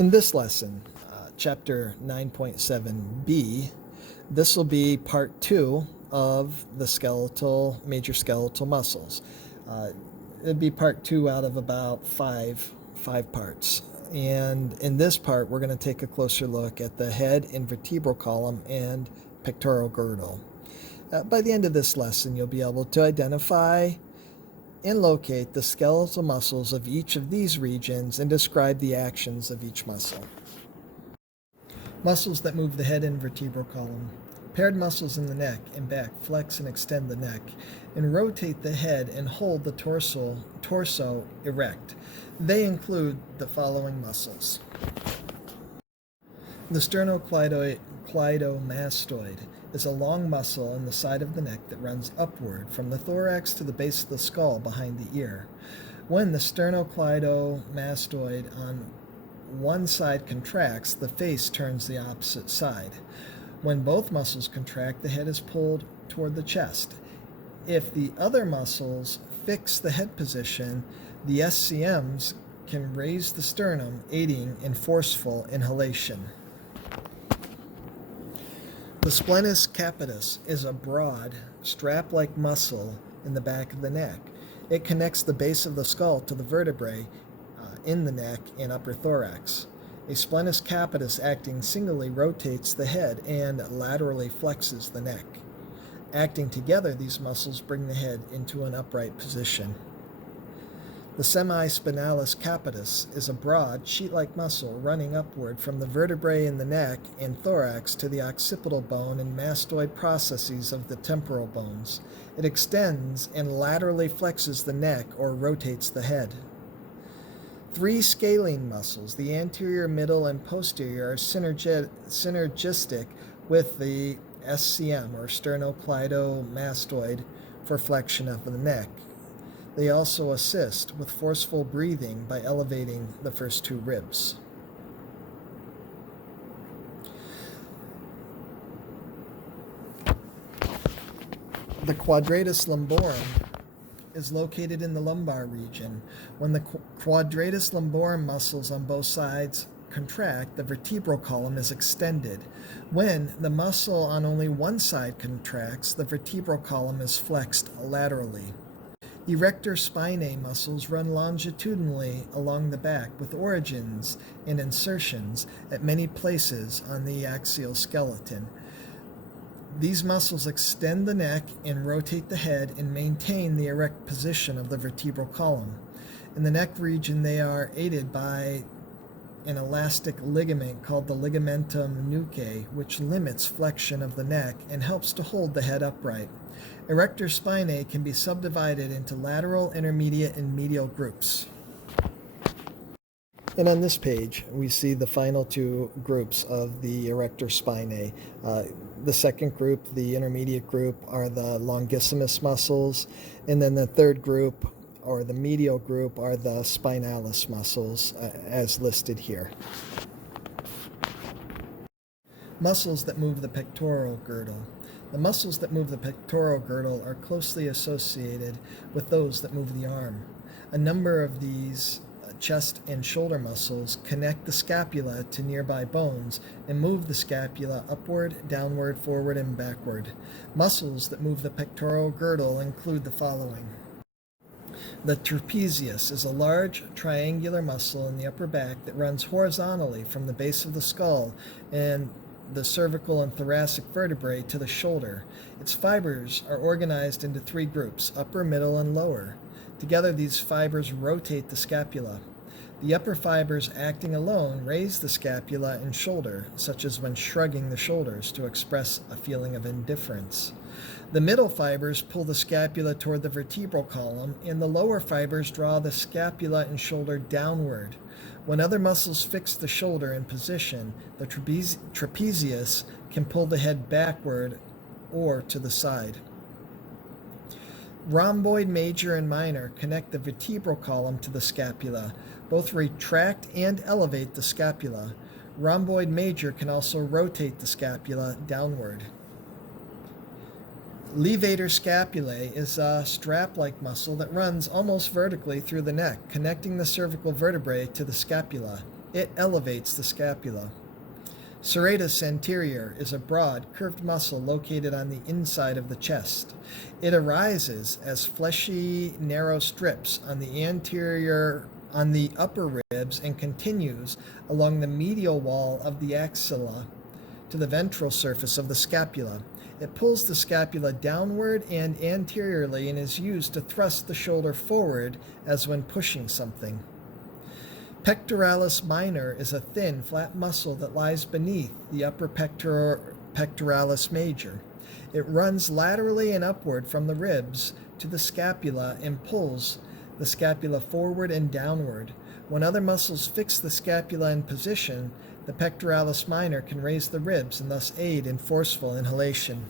In this lesson, chapter 9.7b, this will be part 2 of the major skeletal muscles. It'll be part 2 out of about five parts. And in this part, we're going to take a closer look at the head and vertebral column and pectoral girdle. By the end of this lesson, you'll be able to identify and locate the skeletal muscles of each of these regions and describe the actions of each muscle. Muscles that move the head and vertebral column. Paired muscles in the neck and back flex and extend the neck and rotate the head and hold the torso erect. They include the following muscles. The sternocleidomastoid is a long muscle in the side of the neck that runs upward from the thorax to the base of the skull behind the ear. When the sternocleidomastoid on one side contracts, the face turns the opposite side. When both muscles contract, the head is pulled toward the chest. If the other muscles fix the head position, the SCMs can raise the sternum, aiding in forceful inhalation. The splenus capitis is a broad, strap-like muscle in the back of the neck. It connects the base of the skull to the vertebrae in the neck and upper thorax. A splenus capitis acting singly rotates the head and laterally flexes the neck. Acting together, these muscles bring the head into an upright position. The semispinalis capitis is a broad, sheet-like muscle running upward from the vertebrae in the neck and thorax to the occipital bone and mastoid processes of the temporal bones. It extends and laterally flexes the neck or rotates the head. Three scalene muscles, the anterior, middle, and posterior, are synergistic with the SCM, or sternocleidomastoid, for flexion of the neck. They also assist with forceful breathing by elevating the first two ribs. The quadratus lumborum is located in the lumbar region. When the quadratus lumborum muscles on both sides contract, the vertebral column is extended. When the muscle on only one side contracts, the vertebral column is flexed laterally. Erector spinae muscles run longitudinally along the back with origins and insertions at many places on the axial skeleton. These muscles extend the neck and rotate the head and maintain the erect position of the vertebral column. In the neck region, they are aided by an elastic ligament called the ligamentum nuchae, which limits flexion of the neck and helps to hold the head upright. Erector spinae can be subdivided into lateral, intermediate, and medial groups. And on this page, we see the final two groups of the erector spinae. The second group, the intermediate group, are the longissimus muscles, and then the third group, or the medial group, are the spinalis muscles, as listed here. Muscles that move the pectoral girdle. The muscles that move the pectoral girdle are closely associated with those that move the arm. A number of these chest and shoulder muscles connect the scapula to nearby bones and move the scapula upward, downward, forward, and backward. Muscles that move the pectoral girdle include the following. The trapezius is a large triangular muscle in the upper back that runs horizontally from the base of the skull and the cervical and thoracic vertebrae to the shoulder. Its fibers are organized into three groups, upper, middle, and lower. Together, these fibers rotate the scapula. The upper fibers, acting alone, raise the scapula and shoulder, such as when shrugging the shoulders to express a feeling of indifference. The middle fibers pull the scapula toward the vertebral column, and the lower fibers draw the scapula and shoulder downward. When other muscles fix the shoulder in position, the trapezius can pull the head backward or to the side. Rhomboid major and minor connect the vertebral column to the scapula. Both retract and elevate the scapula. Rhomboid major can also rotate the scapula downward. Levator scapulae is a strap-like muscle that runs almost vertically through the neck, connecting the cervical vertebrae to the scapula. It elevates the scapula. Serratus anterior is a broad, curved muscle located on the inside of the chest. It arises as fleshy, narrow strips on the upper ribs and continues along the medial wall of the axilla to the ventral surface of the scapula. It pulls the scapula downward and anteriorly and is used to thrust the shoulder forward as when pushing something. Pectoralis minor is a thin, flat muscle that lies beneath the upper pectoralis major. It runs laterally and upward from the ribs to the scapula and pulls the scapula forward and downward. When other muscles fix the scapula in position, the pectoralis minor can raise the ribs and thus aid in forceful inhalation.